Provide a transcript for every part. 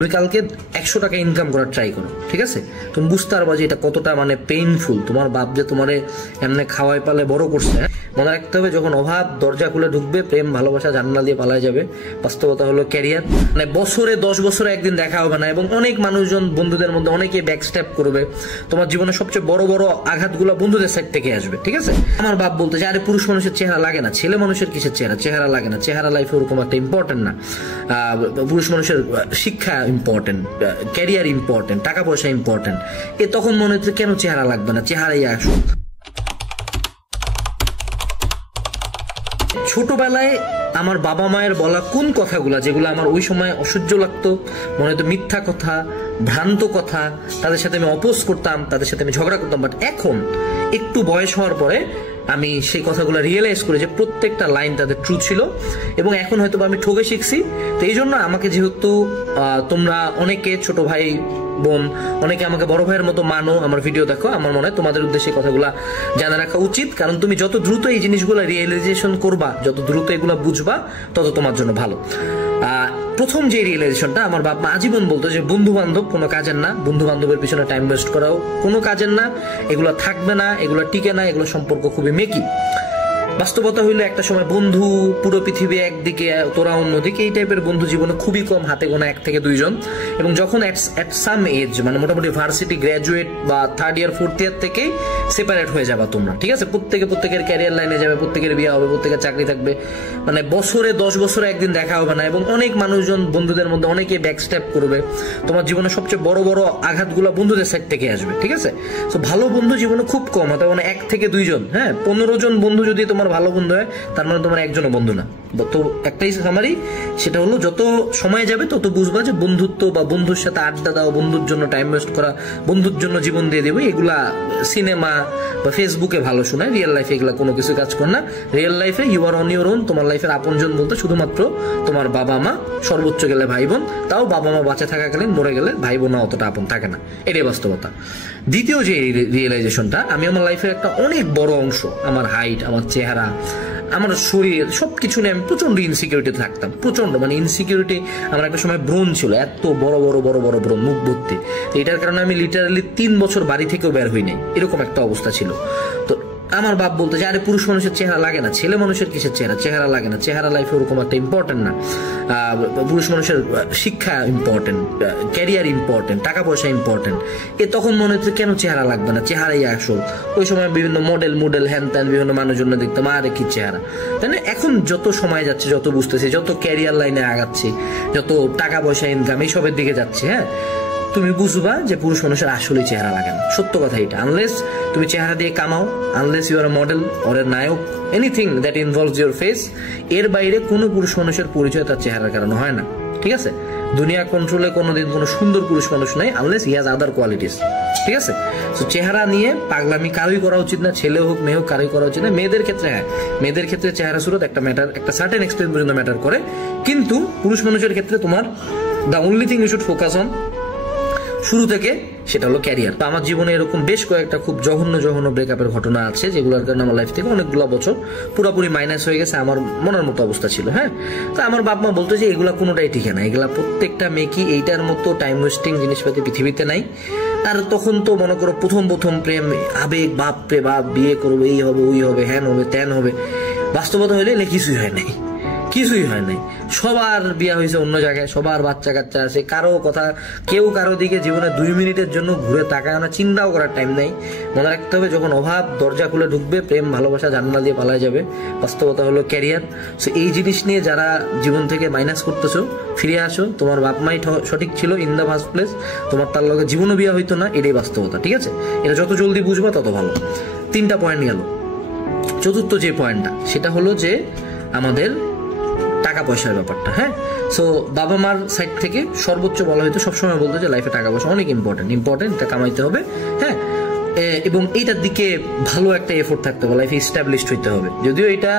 তুমি কালকে 100 টাকা ইনকাম করার ট্রাই করো, ঠিক আছে? তুমি বুঝতে পারবা যে এটা কতটা পেইনফুল। তোমার বাপ যে তোমারে এমনি খাওয়াই পালে বড় করছে, মনে রাখতে হবে যখন অভাব দরজা খুলে ঢুকবে, প্রেম ভালোবাসা জানালা দিয়ে পালায় যাবে। বাস্তবতা হলো ক্যারিয়ার। বছরে 10 বছরে একদিন দেখা হবে না, এবং অনেক মানুষজন বন্ধুদের মধ্যে অনেকে ব্যাকস্ট্যাপ করবে। তোমার জীবনে সবচেয়ে বড় বড় আঘাতগুলো বন্ধুদের সাইড থেকে আসবে, ঠিক আছে? আমার বাপ বলতে যে আরে পুরুষ মানুষের চেহারা লাগে না, ছেলে মানুষের কিসের চেহারা লাগে না। চেহারা লাইফে ওরকম একটা ইম্পর্টেন্ট না। পুরুষ মানুষের শিক্ষা ইম্পর্টেন্ট, ক্যারিয়ার ইম্পর্টেন্ট, টাকা পয়সা ইম্পর্টেন্ট। তখন মনে হচ্ছে কেন চেহারা লাগবে না, চেহারাই আসুক। ছোটবেলায় আমার বাবা মায়ের বলা কোন কথাগুলা, যেগুলো আমার ওই সময় অসহ্য লাগতো, মনে হতো মিথ্যা কথা, ভ্রান্ত কথা, তাদের সাথে আমি অপোজ করতাম, তাদের সাথে আমি ঝগড়া করতাম। বাট এখন একটু বয়স হওয়ার পরে আমি সেই কথাগুলো রিয়েলাইজ করি যে প্রত্যেকটা লাইন তাদের ট্রু ছিল, এবং এখন হয়তো আমি ঠকে শিখছি। তো এই জন্য আমাকে যেহেতু তোমরা অনেকে ছোট ভাই বোন, অনেকে আমাকে বড় ভাইয়ের মতো মানো, আমার ভিডিও দেখো, আমার মনে হয় তোমাদের উদ্দেশ্যে কথাগুলো জানা রাখা উচিত। কারণ তুমি যত দ্রুত এই জিনিসগুলো রিয়েলাইজেশন করবা, যত দ্রুত এগুলো বুঝবা, তত তোমার জন্য ভালো। প্রথম যে রিয়েলাইজেশনটা, আমার বাপ মা আজীবন বলতো যে বন্ধু বান্ধব কোনো কাজের না, বন্ধু বান্ধবের পিছনে টাইম ওয়েস্ট করাও কোনো কাজের না, এগুলো থাকবে না, এগুলো টিকে না, এগুলো সম্পর্ক খুবই মেকি। বাস্তবতা হইলো একটা সময় বন্ধু পুরো পৃথিবী একদিকে, তোরা অন্যদিকে, এই টাইপের বন্ধু জীবনে খুবই কম, হাতে গোনা 1 থেকে 2 জন। এবং যখন এট সাম এজ, মোটামুটি ভার্সিটি গ্র্যাজুয়েট বা 3rd ইয়ার 4th ইয়ার থেকেই সেপারেট হয়ে যাবা তোমরা, ঠিক আছে? প্রত্যেকের ক্যারিয়ার লাইনে যাবে, প্রত্যেকের বিয়ে হবে, প্রত্যেকের চাকরি থাকবে। বছরে 10 বছরে একদিন দেখা হবে না, এবং অনেক মানুষজন বন্ধুদের মধ্যে অনেকে ব্যাকস্ট্যাপ করবে। তোমার জীবনে সবচেয়ে বড় বড় আঘাতগুলো বন্ধুদের সাইড থেকে আসবে, ঠিক আছে? তো ভালো বন্ধু জীবনে খুব কম, হতে 1 থেকে 2 জন। হ্যাঁ, 15 জন বন্ধু যদি তোমার ভালো বন্ধু হয়, তার মানে তোমার একজনও বন্ধু না। তো একটাই সামারি, সেটা হলো যত সময় যাবে তত বুঝবা যে বন্ধুত্ব বা বন্ধুর সাথে আড্ডা দাও, বন্ধুর জন্য টাইম ওয়েস্ট করা, বন্ধুর জন্য জীবন দিয়ে দেবে, এগুলা সিনেমা বা ফেসবুকে ভালো শোনায়। রিয়েল লাইফে এগুলা কোনো কিছু কাজ করে না। রিয়েল লাইফে you are on your own. তোমার লাইফের আপনজন বলতে শুধুমাত্র তোমার বাবা মা, সর্বোচ্চ গেলে ভাই বোন। তাও বাবা মা বাঁচা থাকাকালীন, মরে গেলে ভাই বোন অতটা আপন থাকে না। এটাই বাস্তবতা। দ্বিতীয় যে রিয়েলাইজেশনটা, আমি আমার লাইফের একটা অনেক বড় অংশ, আমার হাইট, আমার চেহারা, আমার শরীর, সবকিছু নিয়ে আমি প্রচন্ড ইনসিকিউরিটি থাকতাম। প্রচন্ড ইনসিকিউরিটি। আমার একটা সময় ব্রণ ছিল, এত বড় বড় বড় বড় ব্রণ, মুখ ভর্তি। এটার কারণে আমি লিটারালি 3 বছর বাড়ি থেকেও বের হই নাই, এরকম একটা অবস্থা ছিল। তো আমার বাপ বলতে যে আরে পুরুষ মানুষের চেহারা লাগে না, ছেলে মানুষের কিসের চেহারা লাগে না। চেহারা লাইফে ওরকম একটা ইম্পর্টেন্ট না। পুরুষ মানুষের শিক্ষা ইম্পর্টেন্ট, ক্যারিয়ার ইম্পর্টেন্ট, টাকা পয়সা ইম্পর্টেন্ট। তখন মনে হচ্ছে কেন চেহারা লাগবে না, চেহারাই আসল। ওই সময় বিভিন্ন মডেল হ্যান ত্যান বিভিন্ন মানুষজন দেখতাম, আরে কি চেহারা, তাই না? এখন যত সময় যাচ্ছে, যত বুঝতেছি, যত ক্যারিয়ার লাইনে আগাচ্ছি, যত টাকা পয়সা ইনকাম এইসবের দিকে যাচ্ছে, হ্যাঁ, তুমি বুঝবা যে পুরুষ মানুষের আসলেই চেহারা লাগে না। সত্য কথা এটা। আনলেস তুমি চেহারা দিয়ে কামাও, unless you are a model or a নায়ক, anything that involves your face, এর বাইরে কোনো পুরুষ মানুষের পরিচয় তার চেহারার কারণে হয় না, ঠিক আছে? দুনিয়া কন্ট্রোলে কোনোদিন কোনো সুন্দর পুরুষ মানুষ নাই, unless he has other qualities, ঠিক আছে? তো চেহারা নিয়ে পাগলামি কারোই করা উচিত না, ছেলে হোক মেয়ে হোক, কারোই করা উচিত না। মেয়েদের ক্ষেত্রে হ্যাঁ, মেয়েদের ক্ষেত্রে চেহারা সুরত একটা ম্যাটার, একটা সার্টেন এক্সটেন্ট পর্যন্ত ম্যাটার করে। কিন্তু পুরুষ মানুষের ক্ষেত্রে তোমার the only thing you should focus on শুরু থেকে, সেটা হলো ক্যারিয়ার। তো আমার জীবনে এরকম বেশ কয়েকটা খুব জঘন্য ব্রেকআপের ঘটনা আছে, যেগুলোর কারণে আমার লাইফ থেকে অনেকগুলো বছর পুরোপুরি মাইনাস হয়ে গেছে। আমার মনের মতো অবস্থা ছিল। হ্যাঁ, তো আমার বাপ মা বলতো যে এগুলা কোনোটাই ঠিক না, এগুলা প্রত্যেকটা মেয়েকি এইটার মতো টাইম ওয়েস্টিং জিনিসপাতি পৃথিবীতে নাই। আর তখন তো মনে করো প্রথম প্রেম, আবেগ, বাপরে বাপ, বিয়ে করবো, এই হবে ওই হবে, হ্যান হবে ত্যান হবে। বাস্তবতা হলে কিছুই হয় নাই, কিছুই হয় নাই। সবার বিয়ে হয়েছে অন্য জায়গায়, সবার বাচ্চা কাচ্চা আছে, কারো কথা, কেউ কারো দিকে জীবনে 2 মিনিটের জন্য ঘুরে তাকায় না, চিন্তাও করার টাইম নেই। মনে রাখতে হবে যখন অভাব দরজা খুলে ঢুকবে, প্রেম ভালোবাসা জানালা দিয়ে পালায় যাবে। বাস্তবতা হলো ক্যারিয়ার। সো এই জিনিস নিয়ে যারা জীবন থেকে মাইনাস করতেছো, ফিরে আসো। তোমার বাপ মাই সঠিক ছিল ইন দ্য ফার্স্ট প্লেস, তোমার তার লগে জীবনও বিয়ে হইতো না, এটাই বাস্তবতা, ঠিক আছে? এটা যত জলদি বুঝবা তত ভালো। 3টা পয়েন্ট গেল। চতুর্থ যে পয়েন্টটা, সেটা হলো যে আমাদের টাকা পয়সার ব্যাপারটা। হ্যাঁ, সো বাবা মার সাইড থেকে সর্বোচ্চ বলা হয়তো সবসময় বলতো যে লাইফে টাকা পয়সা অনেক ইম্পর্টেন্ট, এটা কামাইতে হবে। হ্যাঁ, এবং এইটার দিকে ভালো একটা এফোর্ট থাকতে হবে, লাইফে এস্টাবলিশড হইতে হবে। যদিও এটা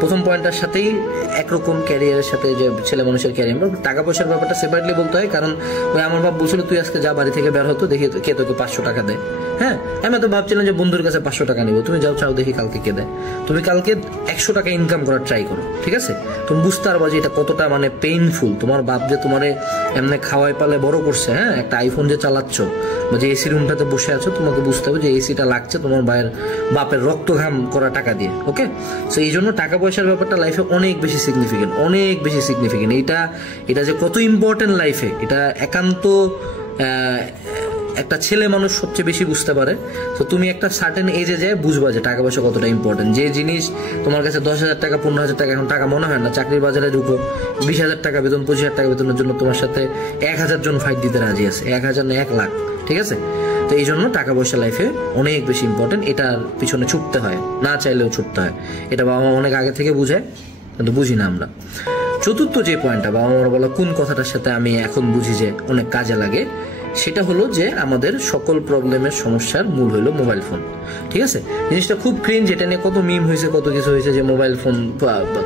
প্রথম পয়েন্টটার সাথেই একরকম, ক্যারিয়ারের সাথে, যে ছেলে মানুষের ক্যারিয়ার, টাকা পয়সার ব্যাপারটা সেপারেটলি বলতে হয়। কারণ ওই আমার বাপ বলছিল তুই আজকে যা বাড়ি থেকে বের হতো, দেখি কে তোকে 500 টাকা দেয়। হ্যাঁ, আমি তো ভাবছিলাম যে বন্ধুর কাছে 500 টাকা নিবো, তুমি যাও চাও দেখি কালকে কে দেয়। তুমি কালকে 100 টাকা ইনকাম করার ট্রাই করো, ঠিক আছে? তুমি বুঝতে পারবা যে এটা কতটা মানে পেইনফুল। তোমার বাপ যে তোমারে এমনি খাওয়াই পালে বড় করছে, হ্যাঁ, একটা আইফোন যে চালাচ্ছ বা যে এসি রুমটাতে বসে আছো, তোমাকে বুঝতে হবে যে এসিটা লাগছে তোমার বাপের রক্ত ঘাম করা টাকা দিয়ে। ওকে, সো এই জন্য টাকা পয়সার ব্যাপারটা লাইফে অনেক বেশি সিগনিফিকেন্ট, অনেক বেশি সিগনিফিকেন্ট। এটা যে কত ইম্পর্টেন্ট লাইফে, এটা একান্ত একটা ছেলে মানুষ সবচেয়ে বেশি বুঝতে পারে। তো তুমি একটা সার্টেন এজে যায় বুঝবা যে টাকা পয়সা কতটা ইম্পর্টেন্ট। যে জিনিস তোমার কাছে 10,000 টাকা 15,000 টাকা এখন টাকা মনে হয় না, চাকরির বাজারে ঢুকো 20,000 টাকা বেতন 25,000 টাকা বেতনের জন্য তোমার সাথে 1,000 জন ফাইট দিতে রাজি আছে, 1,000 না 1 লাখ, ঠিক আছে? তো এই জন্য টাকা পয়সা লাইফে অনেক বেশি ইম্পর্টেন্ট, এটার পিছনে ছুটতে হয়, না চাইলেও ছুটতে হয়। এটা বাবা মা অনেক আগে থেকে বুঝায়, কিন্তু বুঝি না আমরা। চতুর্থ যে পয়েন্টটা বাবা মার বলা কোন কথাটার সাথে আমি এখন বুঝি যে অনেক কাজে লাগে, সেটা হলো যে আমাদের সকল প্রবলেমের সমস্যার মূল হলো মোবাইল ফোন, ঠিক আছে? জিনিসটা খুব ক্রিঞ্জ, এটা নিয়ে কত মিম হয়েছে, কত কিছু হয়েছে যে মোবাইল ফোন,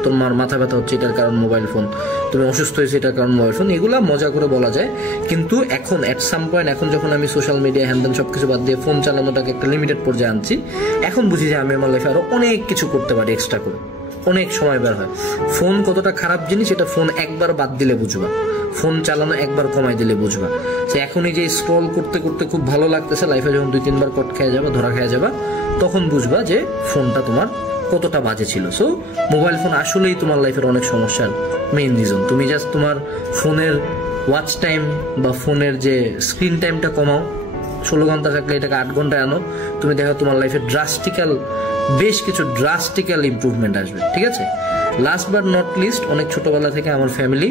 তোমার মাথা ব্যথা হচ্ছে এটার কারণ মোবাইল ফোন, তুমি অসুস্থ হয়েছে এটার কারণ মোবাইল ফোন, এগুলা মজা করে বলা যায়। কিন্তু এখন এট সাম পয়েন্ট, এখন যখন আমি সোশ্যাল মিডিয়া হ্যান্ডেন সবকিছু বাদ দিয়ে ফোন চালানোটাকে একটা লিমিটেড পর্যায়ে আনছি, এখন বুঝি যে আমি আমার লাইফে আরো অনেক কিছু করতে পারি এক্সট্রা করে, অনেক সময় বের হয়। ফোন কতটা খারাপ জিনিস এটা ফোন একবার বাদ দিলে বুঝবা, ফোন চালানো একবার কমাই দিলে বুঝবা। সে এখনই যে স্ক্রল করতে করতে খুব ভালো লাগতেছে, লাইফে যখন 2-3 বার কট খেয়ে যাবা, ধরা খেয়ে যাবা, তখন বুঝবা যে ফোনটা তোমার কতটা বাজে ছিল। সো মোবাইল ফোন আসলেই তোমার লাইফের অনেক সমস্যার মেইন রিজন। তুমি জাস্ট তোমার ফোনের ওয়াচ টাইম বা ফোনের যে স্ক্রিন টাইমটা কমাও, 16 ঘন্টা থাকলে এটাকে 8 ঘন্টায় আনো, তুমি দেখো তোমার লাইফে বেশ কিছু ড্রাস্টিক্যাল ইমপ্রুভমেন্ট আসবে, ঠিক আছে? লাস্ট বাট নট লিস্ট, অনেক ছোটবেলা থেকে আমার ফ্যামিলি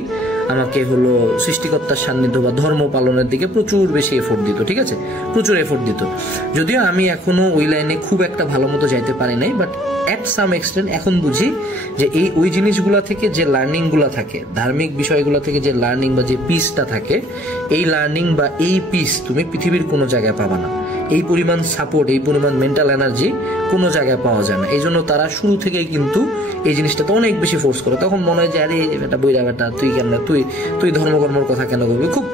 আমাকে হলো সৃষ্টিকর্তার সান্নিধ্য বা ধর্ম পালনের দিকে প্রচুর বেশি এফোর্ট দিত, ঠিক আছে? প্রচুর এফোর্ট দিত। যদিও আমি এখনো ওই লাইনে খুব একটা ভালো মতো যাইতে পারি নাই, বাট অ্যাট সাম এক্সটেন্ট এখন বুঝি যে ওই জিনিসগুলো থেকে যে লার্নিংগুলো থাকে, ধার্মিক বিষয়গুলো থেকে যে লার্নিং বা যে পিসটা থাকে, এই লার্নিং বা এই পিস তুমি পৃথিবীর কোনো জায়গায় পাবা না। এই পরিমাণ সাপোর্ট, এই পরিমাণ মেন্টাল এনার্জি কোনো জায়গায় পাওয়া যায় না। এই জন্য তারা শুরু থেকেই কিন্তু এই জিনিসটা তো অনেক বেশি ফোর্স করে। তখন মনে হয় যে আরে বেটা বইরা বেটা, তুই কেন তুই ধর্মকর্মর কথা কেন করবি, খুব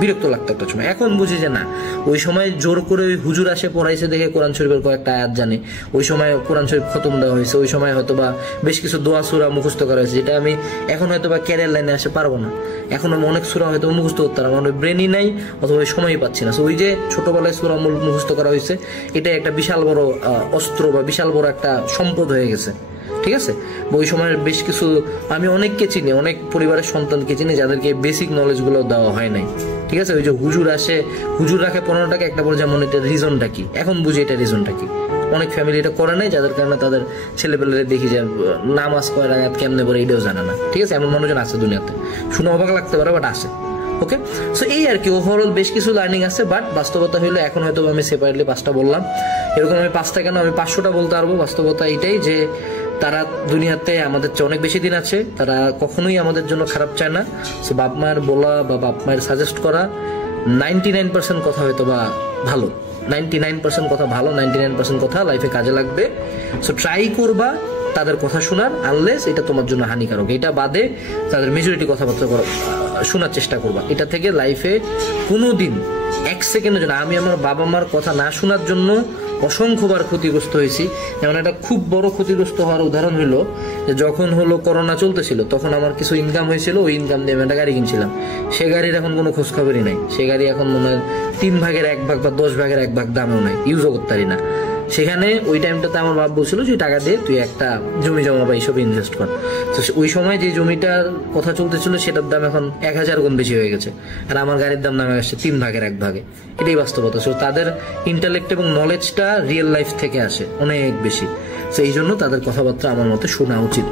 বিরক্ত লাগতো একটা সময়। এখন বুঝি যে না, ওই সময় জোর করে ওই হুজুর আসে পড়াইছে দেখে কোরআন শরীফের কয়েকটা আয়াত জানে, ওই সময় কোরআন শরীফ খতম দেওয়া হয়েছে, ওই সময় হয়তো বা বেশ কিছু দোয়া সূরা মুখস্থ করা হয়েছে, যেটা আমি এখন হয়তো বা ক্যারিয়ার লাইনে আসে পারবো না। এখন আমি অনেক সূরা হয়তো মুখস্থ করতে পারবো, আমার ব্রেনই নাই অথবা সময়ই পাচ্ছি না। ওই যে ছোটবেলায় সূরা মুখস্থ করা হয়েছে, এটা একটা বিশাল বড় অস্ত্র বা বিশাল বড় একটা সম্পদ হয়ে গেছে, ঠিক আছে? ওই সময়ের বেশ কিছু, আমি অনেককে চিনি, অনেক পরিবারের সন্তানকে চিনি যাদেরকে বেসিক নলেজগুলো দেওয়া হয় নাই, ঠিক আছে? ওই যে হুজুর আসে, হুজুর রাখে 15 টাকা, একটা পর যেমন এটা রিজনটা কি, এখন বুঝি এটা রিজনটা কি। অনেক ফ্যামিলি এটা করে নাই, যাদের কারণে তাদের ছেলেপেলেরা দেখি যে নামাজ কয় রাকাত কেমনে পড়ে এটাও জানে না, ঠিক আছে? এমন মানুষজন আছে দুনিয়াতে, শুনে অবাক লাগতে পারে, বাট আছে। ওকে, সো এই আর কি ওভারঅল বেশ কিছু লার্নিং আছে, বাট বাস্তবতা হইলো এখন হয়তো আমি সেপারেটলি 5টা বললাম, এরকম আমি 5টা কেন, আমি 500টা বলতে পারবো। বাস্তবতা এইটাই যে তারা দুনিয়াতে আমাদের চেয়ে অনেক বেশি দিন আছে, তারা কখনোই আমাদের জন্য খারাপ চায় না। সো বাপ মায়ের বলা বা বাপ মায়ের সাজেস্ট করা 99% কথা হয়তো বা ভালো, 99% কথা ভালো, 99% কথা লাইফে কাজে লাগবে। সো ট্রাই করবা তাদের কথা শোনার, আনলেস এটা তোমার জন্য হানিকারক। এটা বাদে তাদের মেজরিটি কথাবার্তা শোনার চেষ্টা করবা। এটা থেকে লাইফে কোনো দিন 1 সেকেন্ডের জন্য, আমি আমার বাবা মার কথা না শোনার জন্য অসংখ্যবার ক্ষতিগ্রস্ত হয়েছি। যেমন একটা খুব বড় ক্ষতিগ্রস্ত হওয়ার উদাহরণ হলো যে যখন হলো করোনা চলতেছিল, তখন আমার কিছু ইনকাম হয়েছিল, ওই ইনকাম দিয়ে আমি একটা গাড়ি কিনছিলাম। সে গাড়ির এখন কোনো খোঁজ খবরই নাই, সে গাড়ি এখন মনে হয় 3 ভাগের 1 ভাগ বা 10 ভাগের 1 ভাগ দামেও নাই, ইউজও করতে পারি না। সেখানে ওই টাইমটাতে আমার বাবা বলছিল যে টাকা দিয়ে তুই একটা জমি জমা বা এইসব ইনভেস্ট কর। তো ওই সময় যে জমিটার কথা চলতেছিল সেটার দাম এখন 1000 গুণ বেশি হয়ে গেছে, আর আমার গাড়ির দাম নামে আসছে 3 ভাগের 1 ভাগে। এটাই বাস্তবতা। সো তাদের ইন্টালেক্ট এবং নলেজটা রিয়েল লাইফ থেকে আসে অনেক বেশি। তো এই জন্য তাদের কথাবার্তা আমার মতে শোনা উচিত।